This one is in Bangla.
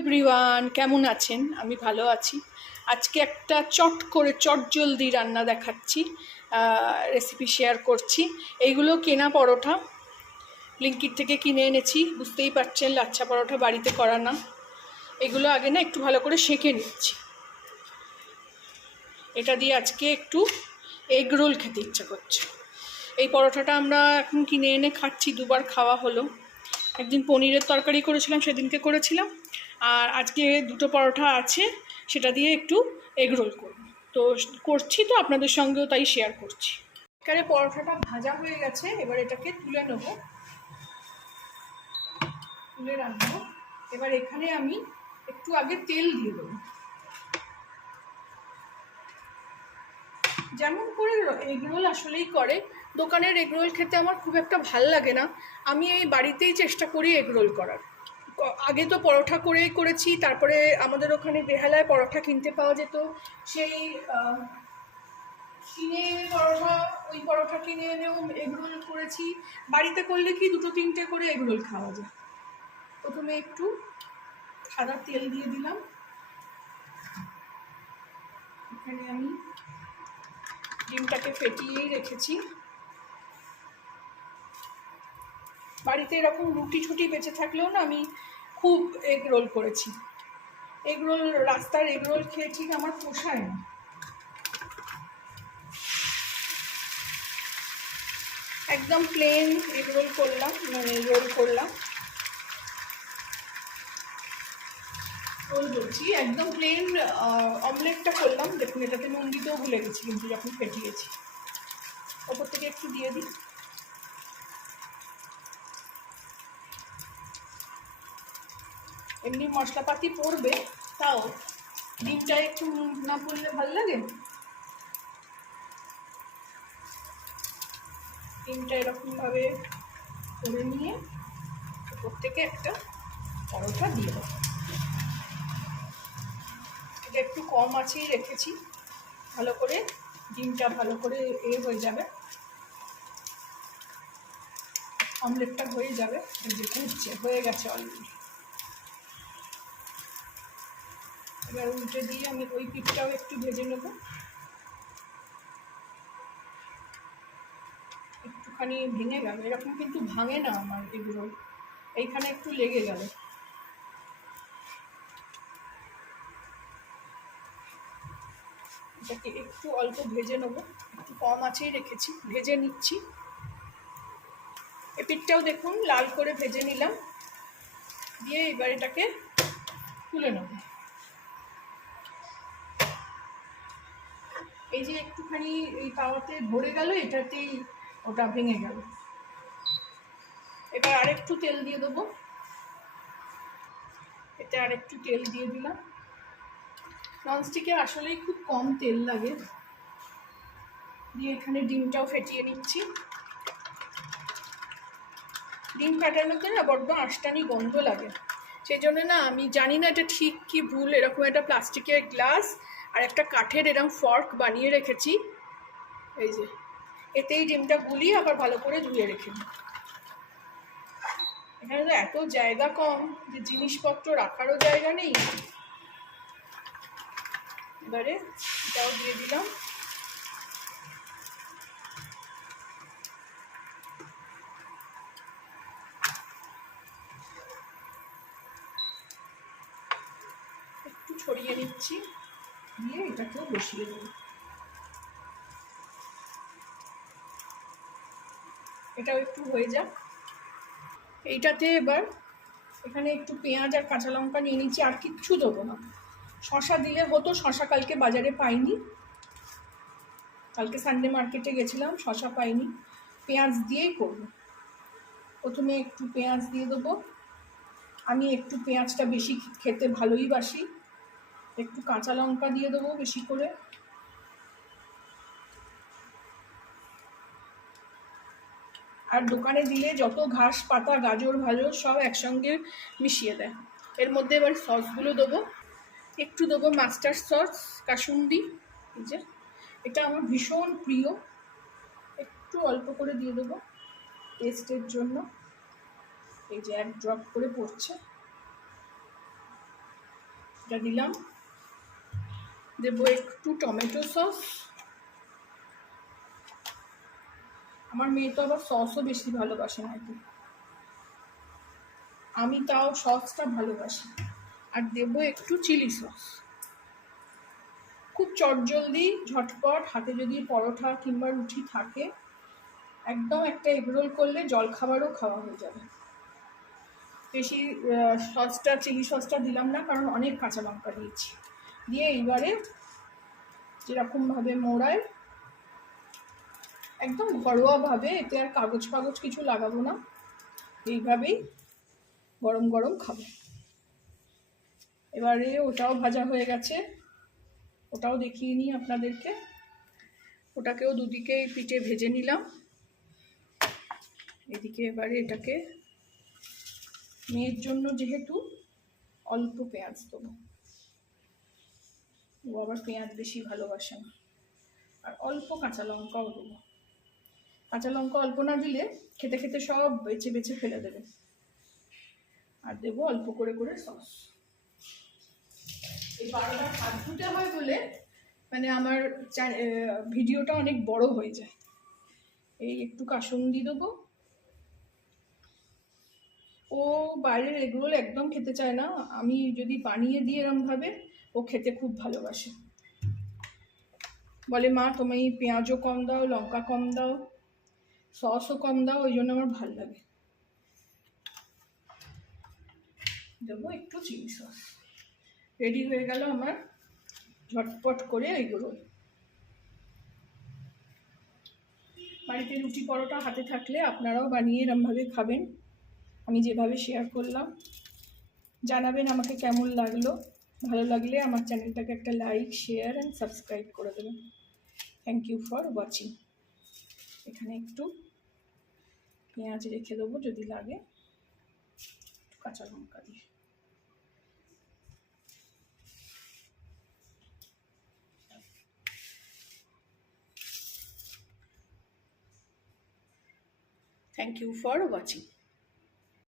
এভরিওয়ান, কেমন আছেন? আমি ভালো আছি। আজকে একটা চটজলদি রান্না দেখাচ্ছি, রেসিপি শেয়ার করছি। এইগুলো কেনা পরোটা, ব্লিঙ্কিট থেকে কিনে এনেছি। বুঝতেই পারছেন, লাচ্ছা পরোটা বাড়িতে করা না। এগুলো আগে না একটু ভালো করে সেঁকে নিচ্ছি। এটা দিয়ে আজকে একটু এগ রোল খেতে ইচ্ছা করছে। এই পরোটাটা আমরা এখন কিনে এনে খাচ্ছি, দুবার খাওয়া হলো। একদিন পনিরের তরকারি করেছিলাম, সেদিনকে করেছিলাম। আর আজকে দুটো পরোটা আছে, সেটা দিয়ে একটু এগ রোল করব। তো করছি, তো আপনাদের সঙ্গেও তাই শেয়ার করছি। এখানে পরোটাটা ভাজা হয়ে গেছে, এবার এটাকে তুলে নেব, তুলে রাখবো। এবার এখানে আমি একটু আগে তেল দিয়ে দেবো। যেমন করে এগরোল আসলেই করে, দোকানের এগরোল খেতে আমার খুব একটা ভাল লাগে না। আমি এই বাড়িতেই চেষ্টা করি এগরোল করার। আগে তো পরোটা করেছি, তারপরে আমাদের ওখানে বেহালায় পরোটা কিনতে পাওয়া যেত। সেই কিনে পরোটা, ওই পরোটা কিনে এনেও এগরোল করেছি। বাড়িতে করলে কি 2-3টে করে এগরোল খাওয়া যায়। প্রথমে একটু সাদা তেল দিয়ে দিলাম। এখানে আমি ডিমটাকে ফেটিয়েই রেখেছি। বাড়িতে এরকম রুটি ছুটি বেঁচে থাকলেও না আমি খুব এগ রোল করেছি। এগ রোল, রাস্তার এগ রোল খেয়ে ঠিক আমার পোষায় না। একদম প্লেন এগ রোল করলাম, মানে রোল করলাম, রোল বলছি, একদম প্লেন অমলেটটা করলাম। দেখুন, এটাতে নুন দিতেও ভুলে গেছি কিন্তু যখন ফেটিয়েছি। ওপর থেকে একটু দিয়ে দিই। এমনি মশলাপাতি পড়বে, তাও ডিমটা একটু না পড়লে ভালো লাগে। ডিমটা এরকমভাবে করে নিয়ে ওপর থেকে একটা পরোটা দিয়ে দেবো। এটা একটু কম আঁচেই রেখেছি, ভালো করে ডিমটা ভালো করে হয়ে যাবে, অমলেটটা হয়ে যাবে। এই যে ফুটছে, হয়ে গেছে অলরেডি। এবার উল্টে দিয়ে আমি ওই পিঠটাও একটু ভেজে নেব। একটুখানি ভেঙে গেল, এরকম কিন্তু ভাঙে না আমার এগুলো, এইখানে একটু লেগে গেল। এটাকে একটু অল্প ভেজে নেব, একটু কম আঁচেই রেখেছি, ভেজে নিচ্ছি। এই পিঠটাও দেখুন লাল করে ভেজে নিলাম, দিয়ে এবার এটাকে তুলে নেব। এই যে একটুখানি এই তাওয়াতে ভরে গেল, এটাতেই ওটা ভেঙে গেল। এবার আরেকটু তেল দিয়ে দেবো, এতে আরেকটু তেল দিয়ে দিলাম। ননস্টিকে আসলেই খুব কম তেল লাগে। দিয়ে এখানে ডিমটাও ফেটিয়ে নিচ্ছি। ডিম ফাটানোতে না বড্ড আঁশটানি গন্ধ লাগে, সেই জন্য না, আমি জানি না এটা ঠিক কি ভুল, এরকম একটা প্লাস্টিকের গ্লাস আর একটা কাঠের এরকম ফর্ক বানিয়ে রেখেছি। এই যে এতেই ডিমটা গুলিয়ে আবার ভালো করে ধুয়ে রেখে দিই। এখানে তো এত জায়গা কম যে জিনিসপত্র রাখারও জায়গা নেই। এবারে এটাও দিয়ে দিলাম। একটু ছড়িয়ে নিচ্ছি, দিয়ে এটাকেও বসিয়ে দেব। এটাও একটু হয়ে যাক। এইটাতে এবার এখানে একটু পেঁয়াজ আর কাঁচা লঙ্কা নিয়ে নিচ্ছি, আর কিচ্ছু দেবো না। শশা দিলে হতো, শশা কালকে বাজারে পাইনি, কালকে সানডে মার্কেটে গেছিলাম, শশা পাইনি। পেঁয়াজ দিয়েই করব। প্রথমে একটু পেঁয়াজ দিয়ে দেবো, আমি একটু পেঁয়াজটা বেশি খেতে ভালোই বাসি। একটু কাঁচা লঙ্কা দিয়ে দেবো বেশি করে। আর দোকানে দিলে যত ঘাস পাতা, গাজর ভাজর সব একসঙ্গে মিশিয়ে দেয়। এর মধ্যে এবার সসগুলো দেবো। একটু দেবো মাস্টার সস, কাসুন্দি, এই যে এটা আমার ভীষণ প্রিয়, একটু অল্প করে দিয়ে দেবো টেস্টের জন্য। এই যে 1 ড্রপ করে পড়ছে। এটা দিলাম। দেবো একটু টমেটো সস। আমার মেয়ে তো আবার সসও বেশি ভালোবাসে নাকি, আমি তাও সসটা ভালোবাসি। আর দেবো একটু চিলি সস। খুব চটজলদি ঝটপট, হাতে যদি পরোটা কিংবা রুটি থাকে, একদম একটা এগরোল করলে জলখাবারও খাওয়া হয়ে যাবে। বেশি সসটা, চিলি সসটা দিলাম না, কারণ অনেক কাঁচা লঙ্কা দিয়েছি। দিয়ে এইবারে যেরকমভাবে মোড়ায়, একদম ঘরোয়াভাবে, এতে আর কাগজ ফাগজ কিছু লাগাবো না, এইভাবেই গরম গরম খাবো। এবারে ওটাও ভাজা হয়ে গেছে, ওটাও দেখিয়ে নিই আপনাদেরকে। ওটাকেও দুদিকে পিঠে ভেজে নিলাম। এদিকে এবারে এটাকে, মেয়ের জন্য যেহেতু অল্প পেঁয়াজ দেবো, ও আবার পেঁয়াজ বেশি ভালোবাসে না। আর অল্প কাঁচা লঙ্কাও দেবো। কাঁচা লঙ্কা অল্প না দিলে খেতে খেতে সব বেছে বেছে ফেলে দেবে। আর দেবো অল্প করে করে সস। এই 12টা হাত ধুতে হয় বলে মানে আমার ভিডিওটা অনেক বড় হয়ে যায়। এই একটু কাসুন্দি দেবো। ও বাইরের এগরোল একদম খেতে চায় না, আমি যদি বানিয়ে দিই এরমভাবে, ও খেতে খুব ভালোবাসে। বলে মা তুমি পেঁয়াজও কম দাও, লঙ্কা কম দাও, সসও কম দাও, ওই জন্য আমার ভাল লাগে। দেবো একটু চিলি সস। রেডি হয়ে গেল আমার ঝটপট করে এগরোল। বাড়িতে রুটি পরোটা হাতে থাকলে আপনারাও বানিয়ে এরমভাবে খাবেন, আমি যেভাবে শেয়ার করলাম। জানাবেন আমাকে কেমন লাগলো। ভালো লাগলে আমার চ্যানেলটাকে একটা লাইক, শেয়ার অ্যান্ড সাবস্ক্রাইব করে দেবেন। Thank you for watching. এখানে একটু পেঁয়াজ রেখে দেবো যদি লাগে, একটু কাঁচা লঙ্কা দিয়ে। Thank you for watching.